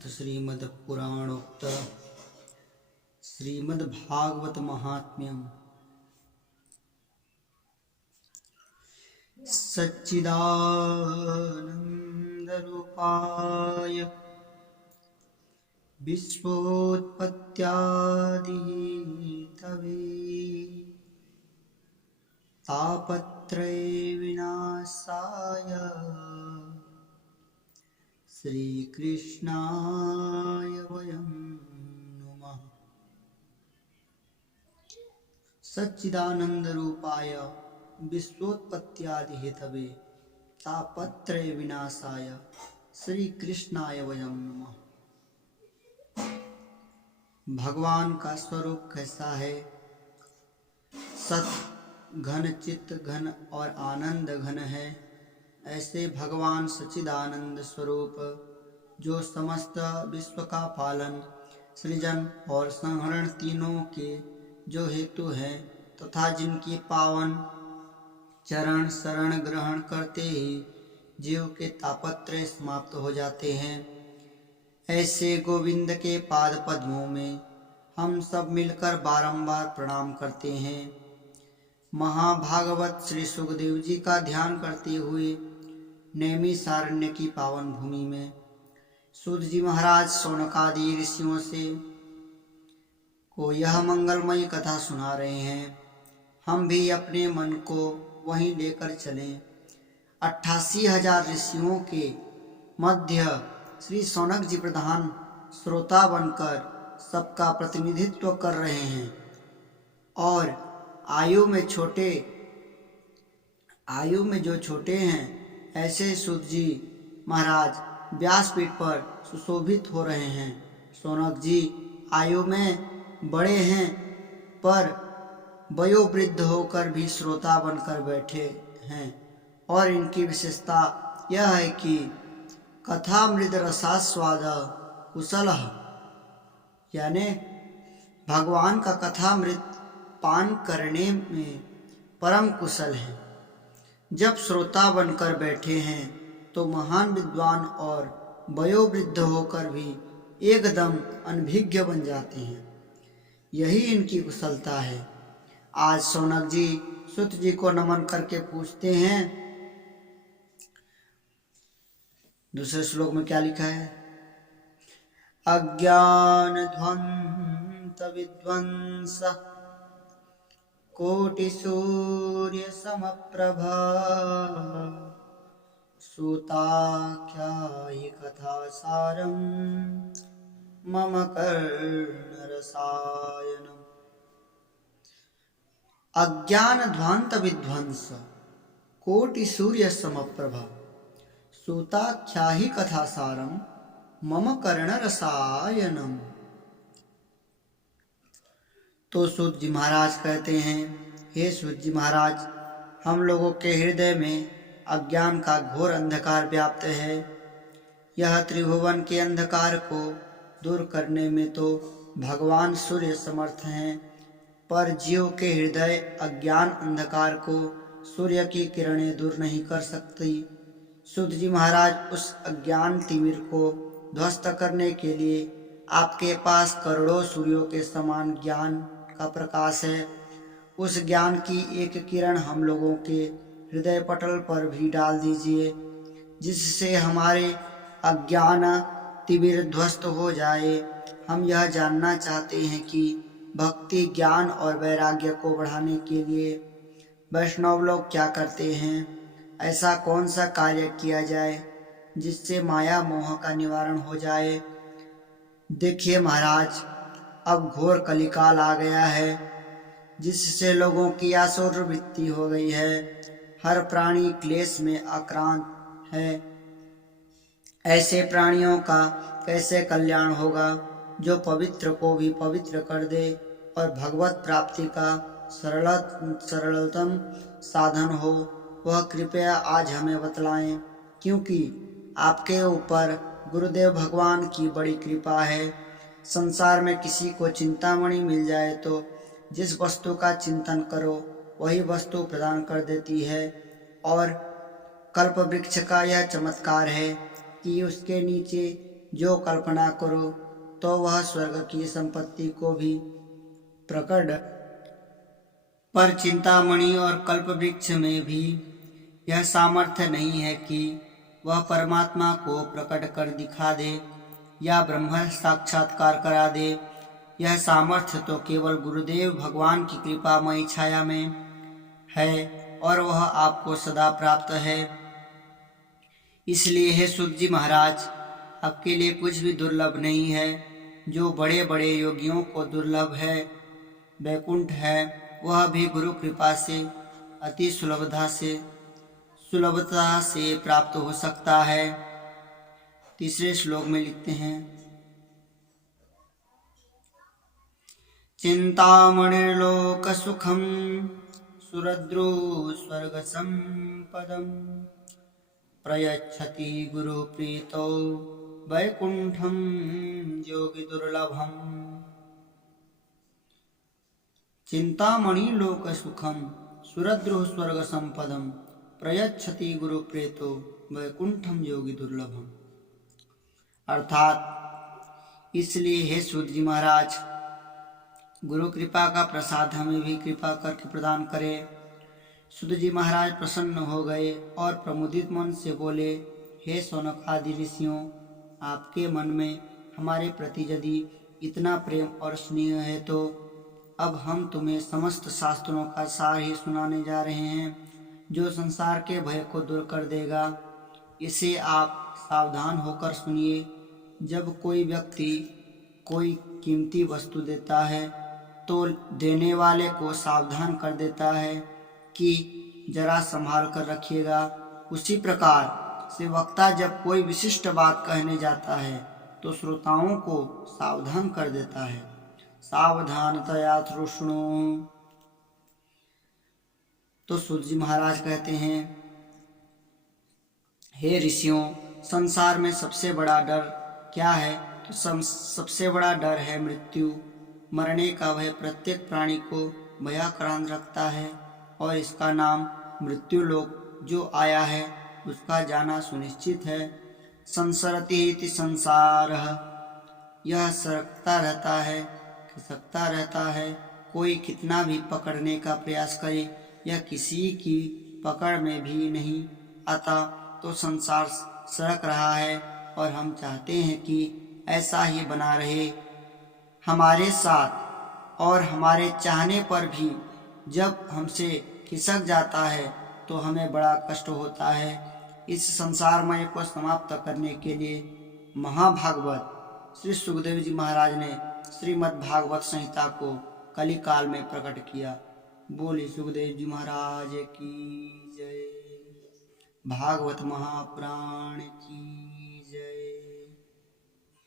अथ श्रीमद्पुराणोक्त श्रीमद्भागवत महात्म्यम्। सच्चिदानन्दरूपाय विश्वोत्पत्त्यादिहेतवे तापत्रय विनाशाय श्रीकृष्णाय वयं नमः। सच्चिदानंद रूपाय विश्वोत्पत्त्यादि हेतवे तापत्रय विनाशाय श्रीकृष्णाय वयं नमः। भगवान का स्वरूप कैसा है? सत घन, चित्त घन और आनंद घन है। ऐसे भगवान सच्चिदानंद स्वरूप जो समस्त विश्व का पालन, सृजन और संहरण तीनों के जो हेतु हैं तथा जिनकी पावन चरण शरण ग्रहण करते ही जीव के तापत्रय समाप्त हो जाते हैं, ऐसे गोविंद के पाद पद्मों में हम सब मिलकर बारंबार प्रणाम करते हैं। महाभागवत श्री सुखदेव जी का ध्यान करते हुए नैमिषारण्य की पावन भूमि में सूत जी महाराज शौनकादि ऋषियों से को यह मंगलमयी कथा सुना रहे हैं। हम भी अपने मन को वहीं लेकर चलें। 88,000 ऋषियों के मध्य श्री शौनक जी प्रधान श्रोता बनकर सबका प्रतिनिधित्व कर रहे हैं और आयु में जो छोटे हैं ऐसे सूत जी महाराज व्यासपीठ पर सुशोभित हो रहे हैं। शौनक जी आयु में बड़े हैं पर वयोवृद्ध होकर भी श्रोता बनकर बैठे हैं और इनकी विशेषता यह है कि कथामृत रसास्वाद कुशलः, यानी भगवान का कथामृत पान करने में परम कुशल है। जब श्रोता बनकर बैठे हैं तो महान विद्वान और वयोवृद्ध होकर भी एकदम अनभिज्ञ बन जाते हैं। यही इनकी कुशलता है। आज शौनक जी सुत जी को नमन करके पूछते हैं, दूसरे श्लोक में क्या लिखा है? अज्ञान ध्वंत विध्वंस कोटि सूर्य समप्रभा सूताख्यायि कथा सारं मम कर्णरसायनम्। अज्ञान ध्वांत विध्वंस कोटि सूर्य समप्रभा सूताख्यायि कथा सारं मम कर्णरसायनम्। तो सूत जी महाराज कहते हैं, हे सूत जी महाराज, हम लोगों के हृदय में अज्ञान का घोर अंधकार व्याप्त है। यह त्रिभुवन के अंधकार को दूर करने में तो भगवान सूर्य समर्थ हैं, पर जीव के हृदय अज्ञान अंधकार को सूर्य की किरणें दूर नहीं कर सकती। सूत जी महाराज, उस अज्ञान तिमिर को ध्वस्त करने के लिए आपके पास करोड़ों सूर्यों के समान ज्ञान का प्रकाश है। उस ज्ञान की एक किरण हम लोगों के हृदय पटल पर भी डाल दीजिए, जिससे हमारे अज्ञान तिमिर ध्वस्त हो जाए। हम यह जानना चाहते हैं कि भक्ति, ज्ञान और वैराग्य को बढ़ाने के लिए वैष्णव लोग क्या करते हैं? ऐसा कौन सा कार्य किया जाए जिससे माया मोह का निवारण हो जाए? देखिए महाराज, अब घोर कलिकाल आ गया है, जिससे लोगों की आसुर वृत्ति हो गई है। हर प्राणी क्लेश में आक्रांत है। ऐसे प्राणियों का कैसे कल्याण होगा? जो पवित्र को भी पवित्र कर दे और भगवत प्राप्ति का सरलतम साधन हो, वह कृपया आज हमें बतलाएं, क्योंकि आपके ऊपर गुरुदेव भगवान की बड़ी कृपा है। संसार में किसी को चिंतामणि मिल जाए तो जिस वस्तु का चिंतन करो वही वस्तु प्रदान कर देती है, और कल्प वृक्ष का यह चमत्कार है कि उसके नीचे जो कल्पना करो तो वह स्वर्ग की संपत्ति को भी प्रकट, पर चिंतामणि और कल्प वृक्ष में भी यह सामर्थ्य नहीं है कि वह परमात्मा को प्रकट कर दिखा दे या ब्रह्म साक्षात्कार करा दे। यह सामर्थ्य तो केवल गुरुदेव भगवान की कृपामयी छाया में है और वह आपको सदा प्राप्त है। इसलिए हे सूत जी महाराज, आपके लिए कुछ भी दुर्लभ नहीं है। जो बड़े बड़े योगियों को दुर्लभ है, वैकुंठ है, वह भी गुरु कृपा से अति सुलभता से प्राप्त हो सकता है। तीसरे श्लोक में लिखते हैं, चिंतामणिर्लोक सुखम सुरद्रो स्वर्ग संपदम प्रयच्छति गुरु प्रीतो वैकुंठम योगी दुर्लभम। चिंतामणि लोक सुखम सुरद्रो स्वर्ग संपदम प्रयच्छति गुरु प्रीतो वैकुंठम योगी दुर्लभम। अर्थात इसलिए हे सूत जी महाराज, गुरु कृपा का प्रसाद हमें भी कृपा करके प्रदान करे। सूत जी महाराज प्रसन्न हो गए और प्रमुदित मन से बोले, हे शौनक आदि ऋषियों, आपके मन में हमारे प्रति यदि इतना प्रेम और स्नेह है तो अब हम तुम्हें समस्त शास्त्रों का सार ही सुनाने जा रहे हैं, जो संसार के भय को दूर कर देगा। इसे आप सावधान होकर सुनिए। जब कोई व्यक्ति कोई कीमती वस्तु देता है तो देने वाले को सावधान कर देता है कि जरा संभाल कर रखिएगा। उसी प्रकार से वक्ता जब कोई विशिष्ट बात कहने जाता है तो श्रोताओं को सावधान कर देता है। सावधानतया तृष्णु। तो सूत जी महाराज कहते हैं, हे ऋषियों, संसार में सबसे बड़ा डर क्या है? तो सबसे बड़ा डर है मृत्यु। मरने का भय प्रत्येक प्राणी को भयाक्रांत रखता है और इसका नाम मृत्यु लोक जो आया है उसका जाना सुनिश्चित है। संसरति इति संसारः, यह सरकता रहता है, खिसकता रहता है। कोई कितना भी पकड़ने का प्रयास करे यह किसी की पकड़ में भी नहीं आता। तो संसार सरक रहा है और हम चाहते हैं कि ऐसा ही बना रहे हमारे साथ, और हमारे चाहने पर भी जब हमसे खिसक जाता है तो हमें बड़ा कष्ट होता है। इस संसारमय को समाप्त करने के लिए महाभागवत श्री सुखदेव जी महाराज ने श्रीमद् भागवत संहिता को कली काल में प्रकट किया। बोले सुखदेव जी महाराज की जय। भागवत महापुराण की